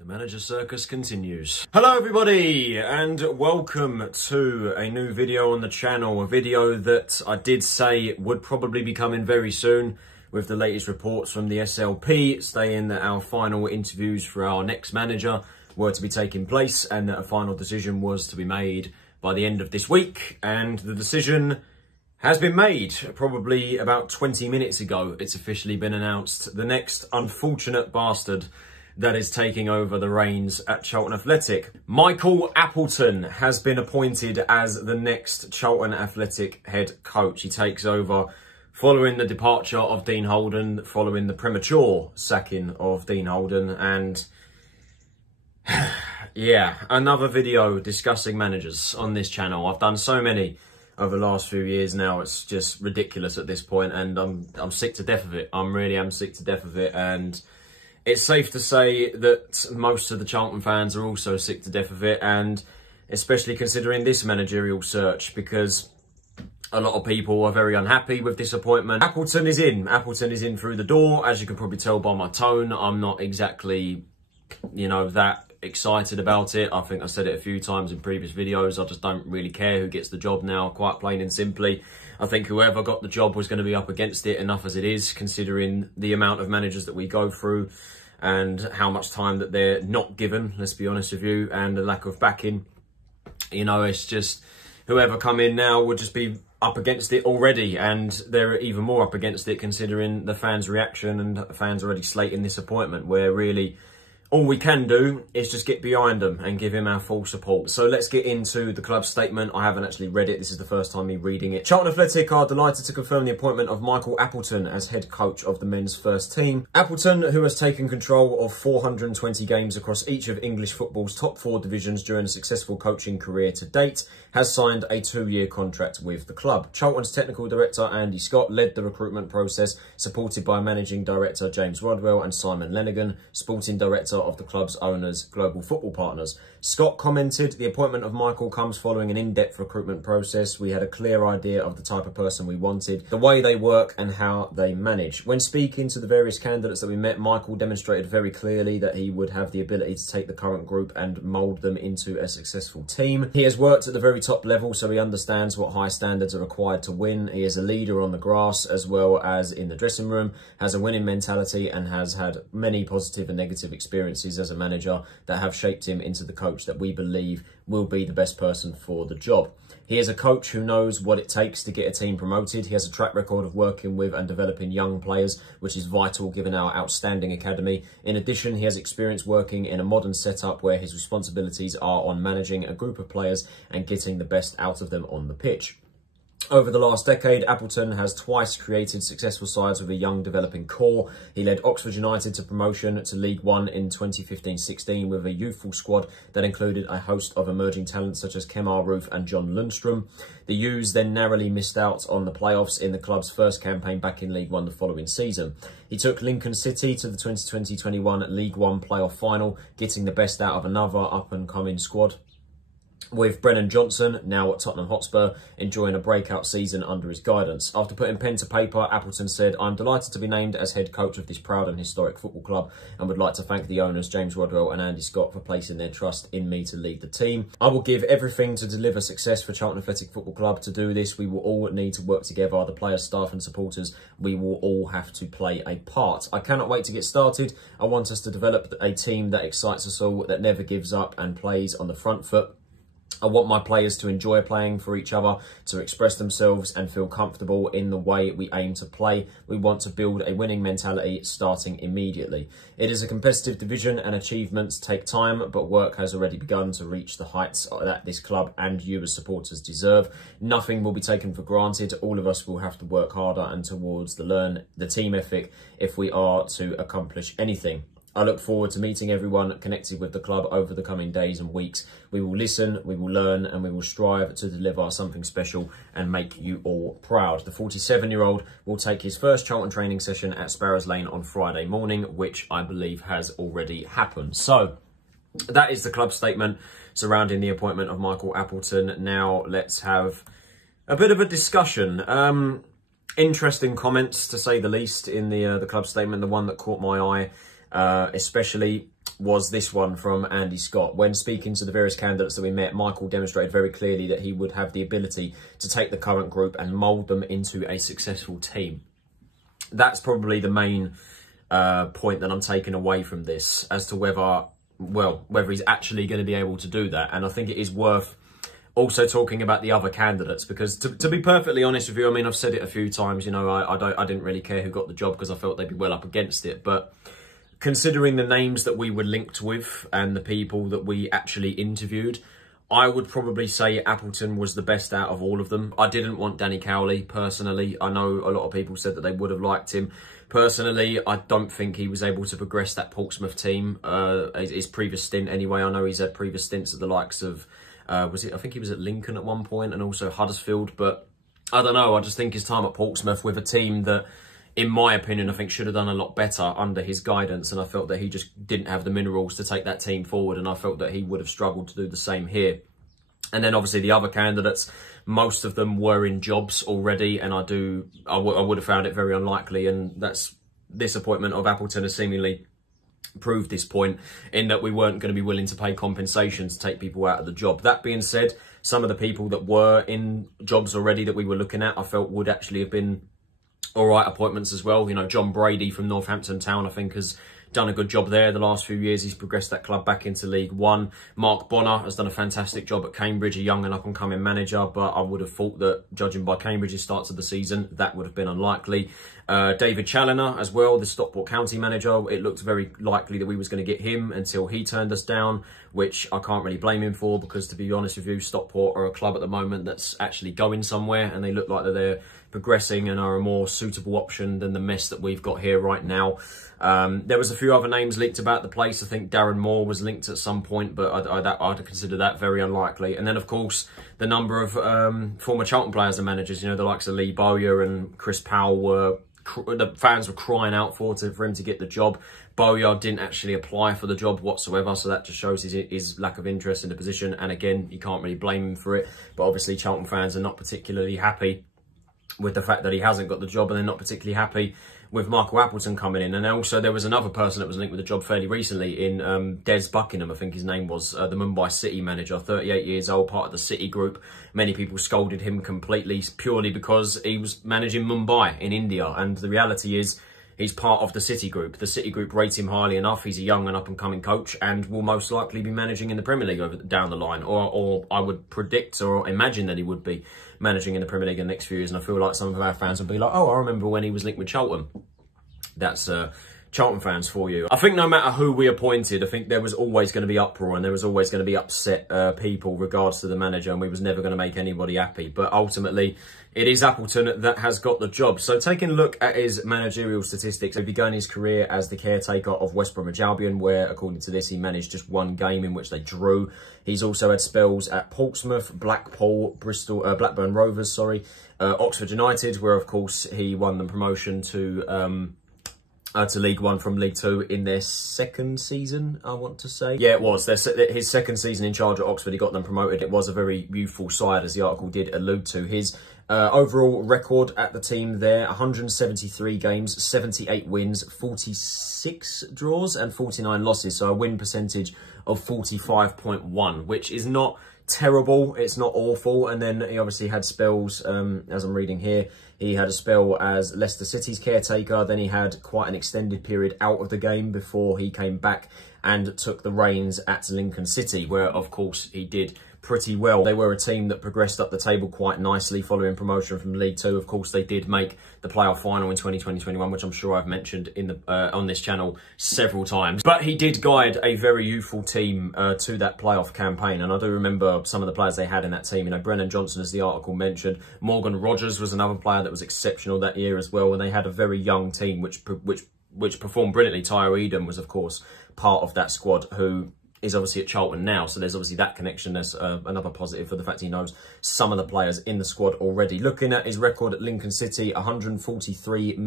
The manager circus continues. Hello everybody and welcome to a new video on the channel. A video that I did say would probably be coming very soon with the latest reports from the SLP saying that our final interviews for our next manager were to be taking place and that a final decision was to be made by the end of this week. And the decision has been made probably about 20 minutes ago. It's officially been announced. The next unfortunate bastard that is taking over the reins at Charlton Athletic. Michael Appleton has been appointed as the next Charlton Athletic head coach. He takes over following the departure of Dean Holden, following the premature sacking of Dean Holden. And yeah, another video discussing managers on this channel. I've done so many over the last few years now. It's just ridiculous at this point, and I'm sick to death of it. I really am sick to death of it. And it's safe to say that most of the Charlton fans are also sick to death of it, and especially considering this managerial search, because a lot of people are very unhappy with this appointment. Appleton is in. Appleton is in through the door. As you can probably tell by my tone, I'm not exactly, you know, that excited about it. I think I said it a few times in previous videos. I just don't really care who gets the job now, quite plain and simply. I think whoever got the job was going to be up against it enough as it is, considering the amount of managers that we go through and how much time that they're not given, let's be honest with you, and the lack of backing. You know, it's just whoever come in now would just be up against it already, and they're even more up against it considering the fans' reaction and the fans already slating this appointment, where really all we can do is just get behind them and give him our full support. So let's get into the club statement. I haven't actually read it. This is the first time me reading it. Charlton Athletic are delighted to confirm the appointment of Michael Appleton as head coach of the men's first team. Appleton, who has taken control of 420 games across each of English football's top 4 divisions during a successful coaching career to date, has signed a 2-year contract with the club. Charlton's technical director, Andy Scott, led the recruitment process, supported by managing director James Rodwell and Simon Lenigan, sporting director of the club's owners, Global Football Partners. Scott commented, "The appointment of Michael comes following an in-depth recruitment process. We had a clear idea of the type of person we wanted, the way they work and how they manage. When speaking to the various candidates that we met, Michael demonstrated very clearly that he would have the ability to take the current group and mould them into a successful team. He has worked at the very top level, so he understands what high standards are required to win. He is a leader on the grass as well as in the dressing room, has a winning mentality and has had many positive and negative experiences as a manager that have shaped him into the coach that we believe will be the best person for the job. He is a coach who knows what it takes to get a team promoted. He has a track record of working with and developing young players, which is vital given our outstanding academy. In addition, he has experience working in a modern setup where his responsibilities are on managing a group of players and getting the best out of them on the pitch. Over the last decade, Appleton has twice created successful sides with a young developing core. He led Oxford United to promotion to League One in 2015-16 with a youthful squad that included a host of emerging talents such as Kemar Roof and John Lundstrom. The U's then narrowly missed out on the playoffs in the club's first campaign back in League One the following season. He took Lincoln City to the 2020-21 League One playoff final, getting the best out of another up-and-coming squad, with Brennan Johnson, now at Tottenham Hotspur, enjoying a breakout season under his guidance. After putting pen to paper, Appleton said, "I'm delighted to be named as head coach of this proud and historic football club and would like to thank the owners, James Rodwell and Andy Scott, for placing their trust in me to lead the team. I will give everything to deliver success for Charlton Athletic Football Club. To do this, we will all need to work together, the players, staff and supporters. We will all have to play a part. I cannot wait to get started. I want us to develop a team that excites us all, that never gives up and plays on the front foot. I want my players to enjoy playing for each other, to express themselves and feel comfortable in the way we aim to play. We want to build a winning mentality starting immediately. It is a competitive division and achievements take time, but work has already begun to reach the heights that this club and you as supporters deserve. Nothing will be taken for granted. All of us will have to work harder and towards the team ethic if we are to accomplish anything. I look forward to meeting everyone connected with the club over the coming days and weeks. We will listen, we will learn, and we will strive to deliver something special and make you all proud." The 47-year-old will take his first Charlton training session at Sparrows Lane on Friday morning, which I believe has already happened. So that is the club statement surrounding the appointment of Michael Appleton. Now let's have a bit of a discussion. Interesting comments, to say the least, in the club statement. The one that caught my eye especially was this one from Andy Scott. When speaking to the various candidates that we met, Michael demonstrated very clearly that he would have the ability to take the current group and mould them into a successful team. That's probably the main point that I'm taking away from this as to whether he's actually going to be able to do that. And I think it is worth also talking about the other candidates, because to be perfectly honest with you, I mean, I've said it a few times, you know, I didn't really care who got the job because I felt they'd be well up against it. But considering the names that we were linked with and the people that we actually interviewed, I would probably say Appleton was the best out of all of them. I didn't want Danny Cowley, personally. I know a lot of people said that they would have liked him. Personally, I don't think he was able to progress that Portsmouth team, his previous stint anyway. I know he's had previous stints at the likes of, I think he was at Lincoln at one point and also Huddersfield. But I don't know, I just think his time at Portsmouth with a team that, in my opinion, I think should have done a lot better under his guidance. And I felt that he just didn't have the minerals to take that team forward. And I felt that he would have struggled to do the same here. And then obviously the other candidates, most of them were in jobs already. And I would have found it very unlikely. And that's disappointment of Appleton has seemingly proved this point, in that we weren't going to be willing to pay compensation to take people out of the job. That being said, some of the people that were in jobs already that we were looking at, I felt would actually have been all right appointments as well. You know, John Brady from Northampton Town, I think, has done a good job there the last few years. He's progressed that club back into League One. Mark Bonner has done a fantastic job at Cambridge, a young and up-and-coming manager, but I would have thought that, judging by Cambridge's starts of the season, that would have been unlikely. David Challoner as well, the Stockport County manager. It looked very likely that we was going to get him until he turned us down, which I can't really blame him for, because to be honest with you, Stockport are a club at the moment that's actually going somewhere, and they look like that they're progressing and are a more suitable option than the mess that we've got here right now. There was a few other names linked about the place. I think Darren Moore was linked at some point, but I'd consider that very unlikely. And then, of course, the number of former Charlton players and managers, you know, the likes of Lee Bowyer and Chris Powell, the fans were crying out for him to get the job. Bowyer didn't actually apply for the job whatsoever, so that just shows his lack of interest in the position. And again, you can't really blame him for it. But obviously, Charlton fans are not particularly happy with the fact that he hasn't got the job, and they're not particularly happy with Michael Appleton coming in. And also there was another person that was linked with the job fairly recently in Des Buckingham, I think his name was, the Mumbai City manager, 38 years old, part of the City group. Many people scolded him completely purely because he was managing Mumbai in India. And the reality is, he's part of the City group. The City group rates him highly enough. He's a young and up-and-coming coach and will most likely be managing in the Premier League down the line. Or I would predict or imagine that he would be managing in the Premier League in the next few years. And I feel like some of our fans would be like, oh, I remember when he was linked with Charlton. That's Charlton fans for you. I think no matter who we appointed, I think there was always going to be uproar and there was always going to be upset people regards to the manager, and we was never going to make anybody happy. But ultimately, it is Appleton that has got the job. So taking a look at his managerial statistics, he began his career as the caretaker of West Bromwich Albion, where, according to this, he managed just one game in which they drew. He's also had spells at Portsmouth, Blackpool, Blackburn Rovers, Oxford United, where, of course, he won the promotion to League One from League Two in their second season, I want to say. Yeah, it was. His second season in charge at Oxford, he got them promoted. It was a very youthful side, as the article did allude to. His overall record at the team there, 173 games, 78 wins, 46 draws and 49 losses. So a win percentage of 45.1, which is not terrible. It's not awful. And then he obviously had spells, as I'm reading here, he had a spell as Leicester City's caretaker. Then he had quite an extended period out of the game before he came back and took the reins at Lincoln City, where, of course, he did pretty well. They were a team that progressed up the table quite nicely following promotion from League Two. Of course, they did make the playoff final in 2020-21, which I'm sure I've mentioned in the on this channel several times. But he did guide a very youthful team to that playoff campaign, and I do remember some of the players they had in that team. You know, Brennan Johnson, as the article mentioned. Morgan Rogers was another player that was exceptional that year as well, and they had a very young team which performed brilliantly. Tyler Eden was, of course, part of that squad, who is obviously at Charlton now, so there's obviously that connection. There's another positive for the fact he knows some of the players in the squad already. Looking at his record at Lincoln City, 143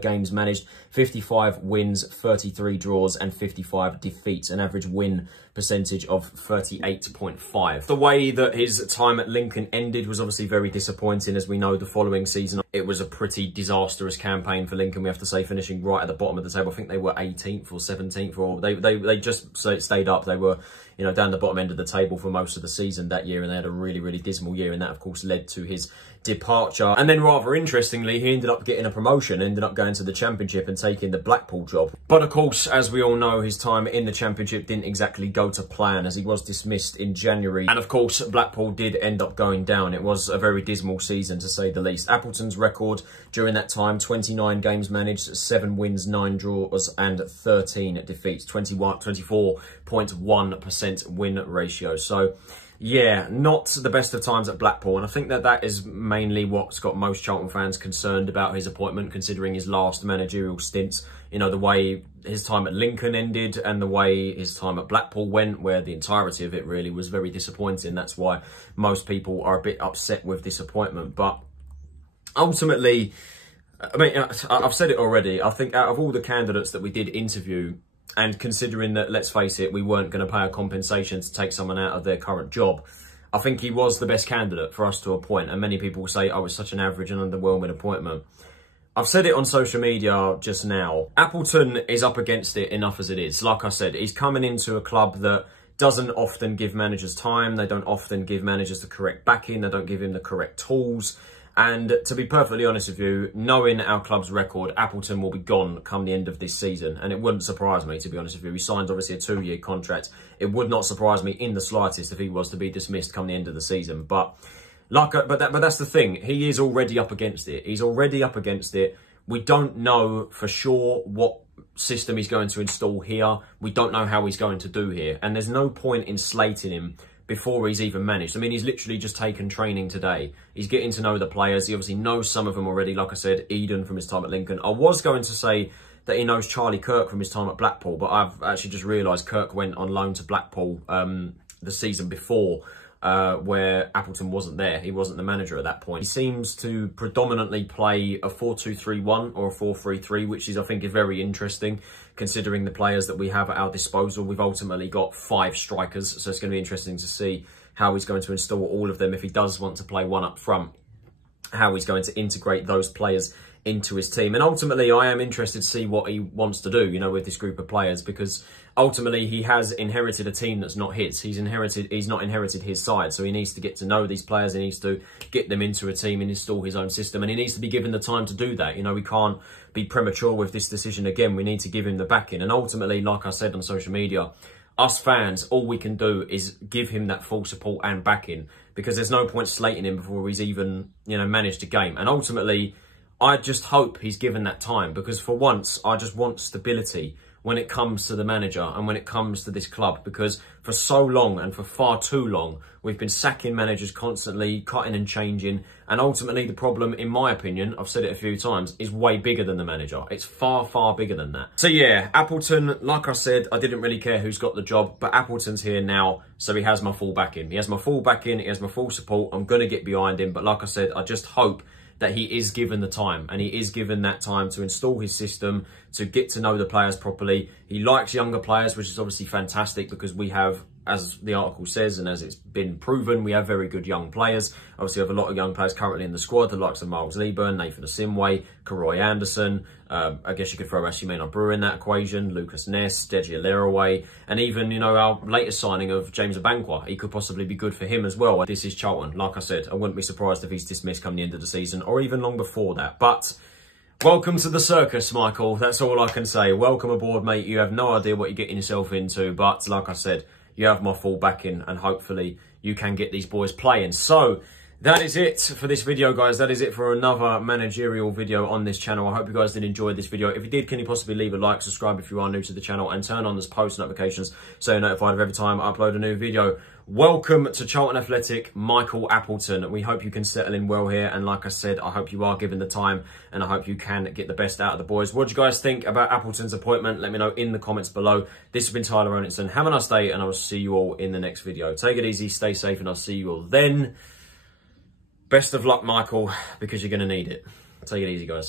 games managed, 55 wins, 33 draws and 55 defeats, an average win percentage of 38.5. The way that his time at Lincoln ended was obviously very disappointing. As we know, the following season it was a pretty disastrous campaign for Lincoln, we have to say, finishing right at the bottom of the table. I think they were 18th or 17th, or they just stayed up. They were, you know, down the bottom end of the table for most of the season that year, and they had a really, really dismal year, and that, of course, led to his departure. And then, rather interestingly, he ended up getting a promotion, ended up going to the Championship and taking the Blackpool job. But, of course, as we all know, his time in the Championship didn't exactly go to plan, as he was dismissed in January. And, of course, Blackpool did end up going down. It was a very dismal season, to say the least. Appleton's record during that time: 29 games managed, 7 wins, 9 draws, and 13 defeats. 24.1% win ratio. So, yeah, not the best of times at Blackpool. And I think that that is mainly what's got most Charlton fans concerned about his appointment, considering his last managerial stints. You know, the way his time at Lincoln ended and the way his time at Blackpool went, where the entirety of it really was very disappointing. That's why most people are a bit upset with this appointment. But ultimately, I mean, I've said it already. I think out of all the candidates that we did interview, and considering that, let's face it, we weren't going to pay a compensation to take someone out of their current job, I think he was the best candidate for us to appoint. And many people say, oh, it's such an average and underwhelming appointment. I've said it on social media just now. Appleton is up against it enough as it is. Like I said, he's coming into a club that doesn't often give managers time. They don't often give managers the correct backing. They don't give him the correct tools. And to be perfectly honest with you, knowing our club's record, Appleton will be gone come the end of this season. And it wouldn't surprise me, to be honest with you. He signed, obviously, a 2-year contract. It would not surprise me in the slightest if he was to be dismissed come the end of the season. But that's the thing. He is already up against it. He's already up against it. We don't know for sure what system he's going to install here. We don't know how he's going to do here. And there's no point in slating him before he's even managed. I mean, he's literally just taken training today. He's getting to know the players. He obviously knows some of them already. Like I said, Eden from his time at Lincoln. I was going to say that he knows Charlie Kirk from his time at Blackpool, but I've actually just realised Kirk went on loan to Blackpool the season before, where Appleton wasn't there. He wasn't the manager at that point. He seems to predominantly play a 4-2-3-1 or a 4-3-3, which is, I think, is very interesting, considering the players that we have at our disposal. We've ultimately got 5 strikers, so it's going to be interesting to see how he's going to install all of them. If he does want to play one up front, how he's going to integrate those players into his team. And ultimately, I am interested to see what he wants to do, you know, with this group of players, because ultimately he has inherited a team that's not his. He's not inherited his side, so he needs to get to know these players. He needs to get them into a team and install his own system, and he needs to be given the time to do that. You know, we can't be premature with this decision again. We need to give him the backing. And ultimately, like I said on social media, us fans, all we can do is give him that full support and backing, because there's no point slating him before he's even, you know, managed a game. And ultimately, I just hope he's given that time, because for once, I just want stability when it comes to the manager and when it comes to this club, because for so long and for far too long, we've been sacking managers constantly, cutting and changing. And ultimately, the problem, in my opinion, I've said it a few times, is way bigger than the manager. It's far, far bigger than that. So yeah, Appleton, like I said, I didn't really care who's got the job, but Appleton's here now, so he has my full backing. He has my full backing, he has my full support. I'm going to get behind him, but like I said, I just hope that he is given the time, and he is given that time to install his system, to get to know the players properly. He likes younger players, which is obviously fantastic, because we have, as the article says, and as it's been proven, we have very good young players. Obviously, we have a lot of young players currently in the squad, the likes of Miles Lieburn, Nathan Asimwe, Karoy Anderson. I guess you could throw Ashley Maynard-Brewer in that equation, Lucas Ness, Deji Alaraway, and even, you know, our latest signing of James Abankwah. He could possibly be good for him as well. This is Charlton. Like I said, I wouldn't be surprised if he's dismissed come the end of the season, or even long before that. But welcome to the circus, Michael. That's all I can say. Welcome aboard, mate. You have no idea what you're getting yourself into, but like I said, you have my full backing, and hopefully you can get these boys playing. So that is it for this video, guys. That is it for another managerial video on this channel. I hope you guys did enjoy this video. If you did, can you possibly leave a like, subscribe if you are new to the channel, and turn on those post notifications so you're notified of every time I upload a new video. Welcome to Charlton Athletic, Michael Appleton. We hope you can settle in well here, and like I said, I hope you are given the time, and I hope you can get the best out of the boys. What do you guys think about Appleton's appointment? Let me know in the comments below. This has been Tyler Oninson. Have a nice day, and I will see you all in the next video. Take it easy, stay safe, and I'll see you all then. Best of luck, Michael, because you're going to need it. Take it easy, guys.